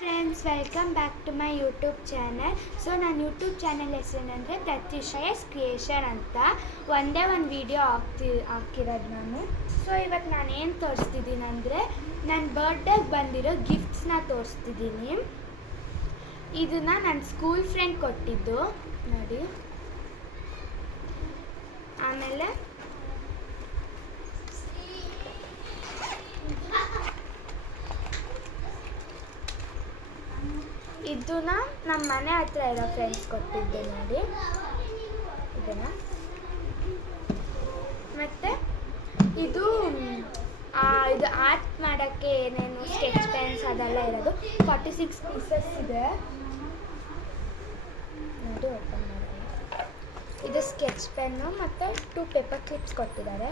Friends, welcome back to my YouTube channel. So ನನ್ನ YouTube channel ಹೆಸರೇನೆಂದರೆ Pratyusha's creation ಅಂತ. ಒಂದೇ ಒಂದು ವಿಡಿಯೋ ಹಾಕಿರೋದು ನಾನು. ಸೊ ಇವತ್ತು ನಾನು ಏನು ತೋರಿಸ್ತಿದ್ದೀನಿ ಅಂದರೆ ನನ್ನ ಬರ್ಡೇಗೆ ಬಂದಿರೋ ಗಿಫ್ಟ್ಸ್ನ ತೋರಿಸ್ತಿದ್ದೀನಿ. ಇದನ್ನು ನನ್ನ ಸ್ಕೂಲ್ ಫ್ರೆಂಡ್ ಕೊಟ್ಟಿದ್ದು ನೋಡಿ. ಆಮೇಲೆ ಇದನ್ನ ನಮ್ಮ ಮನೆ ಹತ್ರ ಇರೋ ಫ್ರೆಂಡ್ಸ್ ಕೊಟ್ಟಿದ್ದೆ ನೋಡಿ ಇದನ್ನು. ಮತ್ತು ಇದು ಆರ್ಟ್ ಮಾಡೋಕ್ಕೆ ಏನೇನು ಸ್ಕೆಚ್ ಪೆನ್ಸ್ ಅದೆಲ್ಲ ಇರೋದು 46 ಪೀಸಸ್ ಇದೆ ನೋಡಿ. ಓಪನ್ ಮಾಡೋಣ. ಇದು ಸ್ಕೆಚ್ ಪೆನ್ನು ಮತ್ತು 2 ಪೇಪರ್ ಕ್ಲಿಪ್ಸ್ ಕೊಟ್ಟಿದ್ದಾರೆ.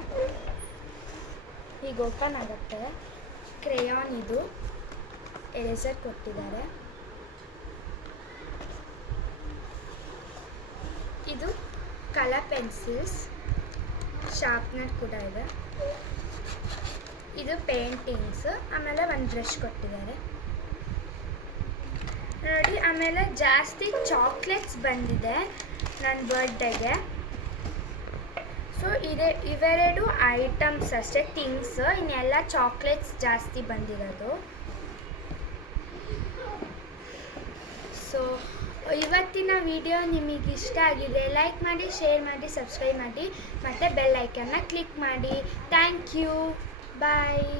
ಈಗ ಓಪನ್ ಆಗುತ್ತೆ. ಕ್ರೇಯಾನ್, ಇದು ಎರೇಸರ್ ಕೊಟ್ಟಿದ್ದಾರೆ. ಇದು ಕಲರ್ ಪೆನ್ಸಿಲ್ಸ್, ಶಾರ್ಪ್ನರ್ ಕೂಡ ಇದೆ. ಇದು ಪೇಂಟಿಂಗ್ಸ್, ಆಮೇಲೆ ಒಂದು ಬ್ರಷ್ ಕೊಟ್ಟಿದ್ದಾರೆ ನೋಡಿ. ಆಮೇಲೆ ಜಾಸ್ತಿ ಚಾಕ್ಲೇಟ್ಸ್ ಬಂದಿದೆ ನನ್ನ ಬರ್ಡೇಗೆ. ಸೊ ಇವೆರಡು ಐಟಮ್ಸ್ ಅಷ್ಟೇ, ಥಿಂಗ್ಸ್. ಇನ್ನೆಲ್ಲ ಚಾಕ್ಲೇಟ್ಸ್ ಜಾಸ್ತಿ ಬಂದಿರೋದು. ಸೊ ಇವತ್ತಿನ ವಿಡಿಯೋ ನಿಮಗೆ ಇಷ್ಟ ಆಗಿದೆ ಲೈಕ್ ಮಾಡಿ, ಶೇರ್ ಮಾಡಿ, ಸಬ್ಸ್ಕ್ರೈಬ್ ಮಾಡಿ, ಮತ್ತು ಬೆಲ್ ಐಕನ್ನ ಕ್ಲಿಕ್ ಮಾಡಿ. Thank you. ಬಾಯ್.